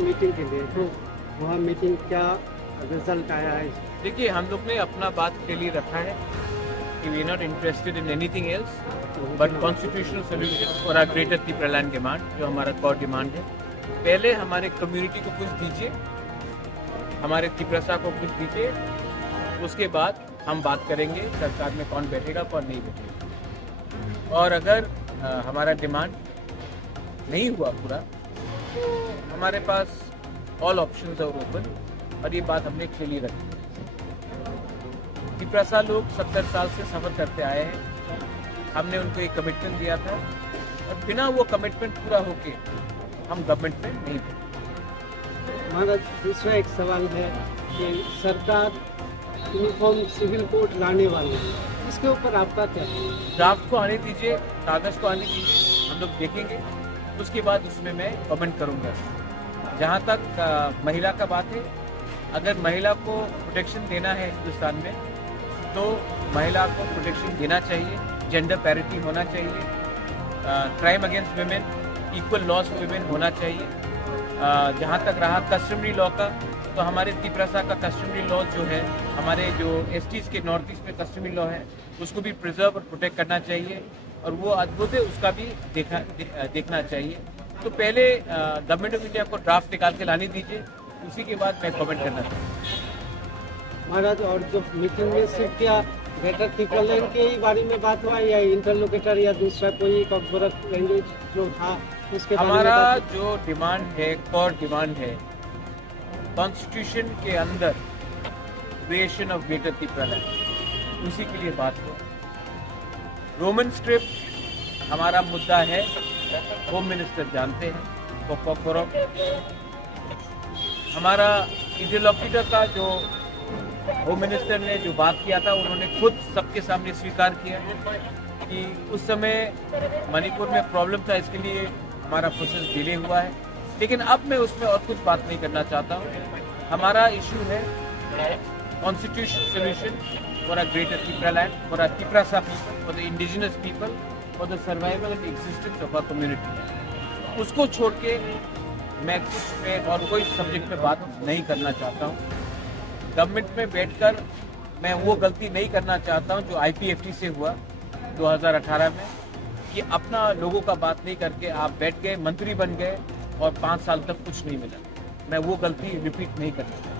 Meeting के लिए, तो वहाँ मीटिंग क्या रिजल्ट आया है? देखिए, हम लोग ने अपना बात के लिए रखा है कि we are not interested in anything else but constitutional solution for our greater Tripuraland demand, जो हमारा कोर डिमांड है। पहले हमारे कम्युनिटी को कुछ दीजिए, हमारे त्रिपुरा को कुछ दीजिए, उसके बाद हम बात करेंगे सरकार में कौन बैठेगा कौन नहीं बैठेगा। और अगर हमारा डिमांड नहीं हुआ पूरा तो हमारे पास ऑल ऑप्शंस आर ओपन, और ये बात हमने क्लियरली रखी। त्रिपुरा लोग 70 साल से सफ़र करते आए हैं, हमने उनको एक कमिटमेंट दिया था और बिना वो कमिटमेंट पूरा होके हम गवर्नमेंट में नहीं थे। महाराज, दूसरा एक सवाल है कि सरकार यूनिफॉर्म सिविल कोड लाने वाली है, इसके ऊपर आपका क्या है? ड्राफ्ट को आने दीजिए, कागज़ को आने दीजिए, हम लोग देखेंगे, उसके बाद उसमें मैं कमेंट करूँगा। जहाँ तक महिला का बात है, अगर महिला को प्रोटेक्शन देना है हिंदुस्तान में तो महिला को प्रोटेक्शन देना चाहिए, जेंडर पैरिटी होना चाहिए, crime against women, equal loss for women होना चाहिए। जहाँ तक रहा कस्टमरी लॉ का, तो हमारे त्रिपुरा का कस्टमरी लॉ जो है, हमारे जो एसटीज के नॉर्थ ईस्ट में कस्टमरी लॉ है, उसको भी प्रिजर्व और प्रोटेक्ट करना चाहिए, और वो अद्भुत है, उसका भी देखना चाहिए। तो पहले गवर्नमेंट ऑफ इंडिया को ड्राफ्ट निकाल के लाने दीजिए, उसी के बाद मैं कमेंट करना चाहूँगा। महाराज, और जो मीटिंग में सिर्फ क्या ग्रेटर त्रिपुरालैंड के ही बारे में बात हुआ या इंटरलोकेटर या दूसरा कोई कॉर्पोरेट लैंग्वेज जो था उसके बारे में? हमारा जो डिमांड है, कोर डिमांड है, कॉन्स्टिट्यूशन के अंदर क्रिएशन ऑफ ग्रेटर त्रिपुरालैंड, उसी के लिए बात हो। रोमन स्क्रिप्ट हमारा मुद्दा है, होम मिनिस्टर जानते हैं, पोपोकोरो। हमारा इंटरलोक्यूटर का जो होम मिनिस्टर ने जो बात किया था, उन्होंने खुद सबके सामने स्वीकार किया कि उस समय मणिपुर में प्रॉब्लम था, इसके लिए हमारा प्रोसेस डिले हुआ है। लेकिन अब मैं उसमें और कुछ बात नहीं करना चाहता हूँ। हमारा इशू है constitution solution for a greater Tripuraland, for a Tripura people, for the indigenous people, for the survival and existence of a community. उसको छोड़ के मैं कुछ में और कोई सब्जेक्ट में बात नहीं करना चाहता हूँ। गवर्नमेंट में बैठकर मैं वो गलती नहीं करना चाहता हूँ जो IPFT से हुआ 2018 में, कि अपना लोगों का बात नहीं करके आप बैठ गए, मंत्री बन गए और 5 साल तक कुछ नहीं मिला। मैं वो गलती रिपीट नहीं करना चाहता।